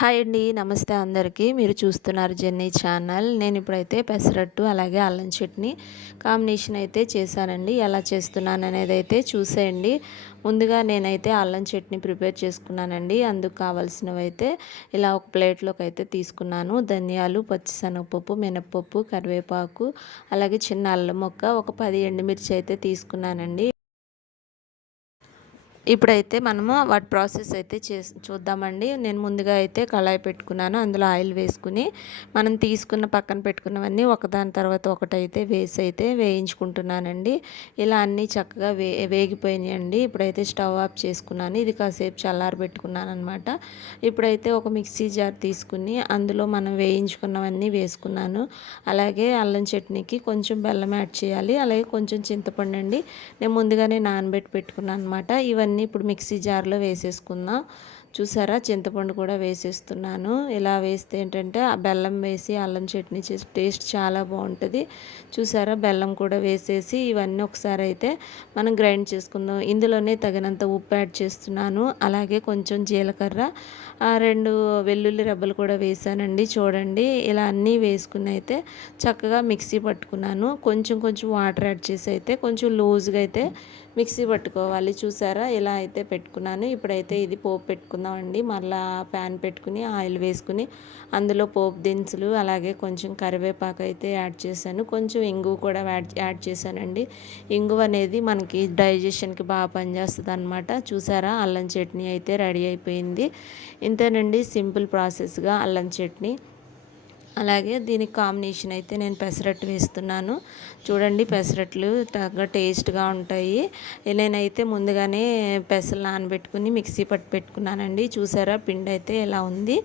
Hi అండి నమస్తే అందరికీ. మీరు చూస్తున్నారు జెన్నీ ఛానల్. నేను ఇప్పుడైతే పెసరట్టు అలాగే అల్లం చట్నీ కాంబినేషన్ అయితే చేశానండి. ఎలా చేస్తున్నాను అనేది అయితే చూసేయండి. ముందుగా నేనైతే అల్లం చట్నీ ప్రిపేర్ చేసుకున్నానండి. అందుకు కావాల్సినవి అయితే ఇలా ఒక ప్లేట్లోకి అయితే తీసుకున్నాను. ధనియాలు పచ్చిశనగపప్పు మినప్పప్పు కరివేపాకు అలాగే చిన్న అల్లం మొక్క ఒక పది ఎండుమిర్చి అయితే తీసుకున్నానండి. ఇప్పుడైతే మనము వాటి ప్రాసెస్ అయితే చే చూద్దామండి. నేను ముందుగా అయితే కళాయి పెట్టుకున్నాను. అందులో ఆయిల్ వేసుకుని మనం తీసుకున్న పక్కన పెట్టుకున్నవన్నీ ఒకదాని తర్వాత ఒకటైతే వేసి అయితే వేయించుకుంటున్నానండి. ఇలా అన్నీ చక్కగా వే వేగిపోయినాయండి. ఇప్పుడైతే స్టవ్ ఆఫ్ చేసుకున్నాను. ఇది కాసేపు చల్లారి పెట్టుకున్నాను అనమాట ఇప్పుడైతే ఒక మిక్సీ జార్ తీసుకుని అందులో మనం వేయించుకున్నవన్నీ వేసుకున్నాను. అలాగే అల్లం చట్నీకి కొంచెం బెల్లం యాడ్ చేయాలి. అలాగే కొంచెం చింతపండు అండి. నేను ముందుగానే నానబెట్టి పెట్టుకున్నాను అనమాట ఇవన్నీ అన్నీ ఇప్పుడు మిక్సీ జార్లో వేసేసుకుందాం చూసారా? చింతపండు కూడా వేసేస్తున్నాను. ఇలా వేస్తే ఏంటంటే ఆ బెల్లం వేసి అల్లం చట్నీ చేసి టేస్ట్ చాలా బాగుంటుంది. చూసారా? బెల్లం కూడా వేసేసి ఇవన్నీ ఒకసారి అయితే మనం గ్రైండ్ చేసుకుందాం. ఇందులోనే తగినంత ఉప్పు యాడ్ చేస్తున్నాను. అలాగే కొంచెం జీలకర్ర రెండు వెల్లుల్లి రెబ్బలు కూడా వేసానండి. చూడండి ఇలా అన్నీ వేసుకుని అయితే చక్కగా మిక్సీ పట్టుకున్నాను. కొంచెం కొంచెం వాటర్ యాడ్ చేసి అయితే కొంచెం లూజ్గా అయితే మిక్సీ పట్టుకోవాలి. చూసారా? ఇలా అయితే పెట్టుకున్నాను. ఇప్పుడైతే ఇది పోపు పెట్టుకుందామండి మళ్ళీ ప్యాన్ పెట్టుకుని ఆయిల్ వేసుకుని అందులో పోపు దినుసులు అలాగే కొంచెం కరివేపాకు అయితే యాడ్ చేశాను. కొంచెం ఇంగువ కూడా యాడ్ యాడ్ చేశానండి. ఇంగువ అనేది మనకి డైజెషన్కి బాగా పనిచేస్తుంది అనమాట చూసారా? అల్లం చట్నీ అయితే రెడీ అయిపోయింది. ఇంతేనండి సింపుల్ ప్రాసెస్గా అల్లం చట్నీ. అలాగే దీనికి కాంబినేషన్ అయితే నేను పెసరట్టు వేస్తున్నాను. చూడండి పెసరట్లు తగ్గ టేస్ట్గా ఉంటాయి. నేనైతే ముందుగానే పెసలు నానబెట్టుకుని మిక్సీ పట్టి పెట్టుకున్నానండి. చూసారా పిండి అయితే ఎలా ఉంది.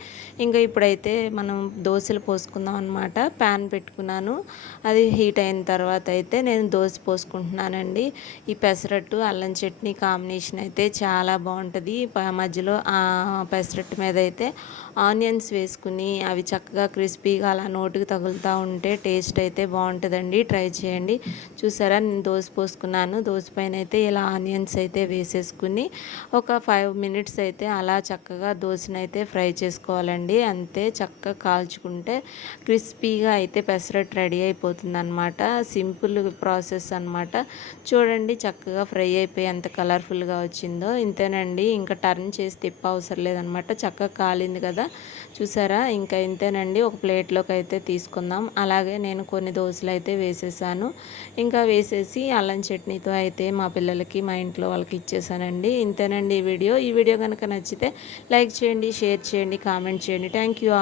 ఇంకా ఇప్పుడైతే మనం దోశలు పోసుకుందాం అనమాట ప్యాన్ పెట్టుకున్నాను. అది హీట్ అయిన తర్వాత అయితే నేను దోశ పోసుకుంటున్నానండి. ఈ పెసరట్టు అల్లం చట్నీ కాంబినేషన్ అయితే చాలా బాగుంటుంది. మధ్యలో పెసరట్టు మీద అయితే ఆనియన్స్ వేసుకుని అవి చక్కగా క్రిస్పీగా అలా నోటికి తగులుతూ ఉంటే టేస్ట్ అయితే బాగుంటుందండి. ట్రై చేయండి. చూసారా? నేను దోశ పోసుకున్నాను. దోశ పైన అయితే ఇలా ఆనియన్స్ అయితే వేసేసుకుని ఒక ఫైవ్ మినిట్స్ అయితే అలా చక్కగా దోశను అయితే ఫ్రై చేసుకోవాలండి. అంతే చక్కగా కాల్చుకుంటే క్రిస్పీగా అయితే పెసరట్ రెడీ అయిపోతుంది అనమాట సింపుల్ ప్రాసెస్ అనమాట చూడండి చక్కగా ఫ్రై అయిపోయి ఎంత కలర్ఫుల్గా వచ్చిందో. ఇంతేనండి. ఇంకా టర్న్ చేసి తిప్ప అవసరం లేదనమాట చక్కగా కాలింది కదా. చూసారా? ఇంకా ఇంతేనండి. ఒక ప్లేట్ ప్లేట్లోకి అయితే తీసుకుందాం. అలాగే నేను కొన్ని దోశలు అయితే వేసేసాను. ఇంకా వేసేసి అల్లం చట్నీతో అయితే మా పిల్లలకి మా ఇంట్లో వాళ్ళకి ఇచ్చేసానండి. ఇంతేనండి ఈ వీడియో. ఈ వీడియో కనుక నచ్చితే లైక్ చేయండి షేర్ చేయండి కామెంట్ చేయండి. Thank you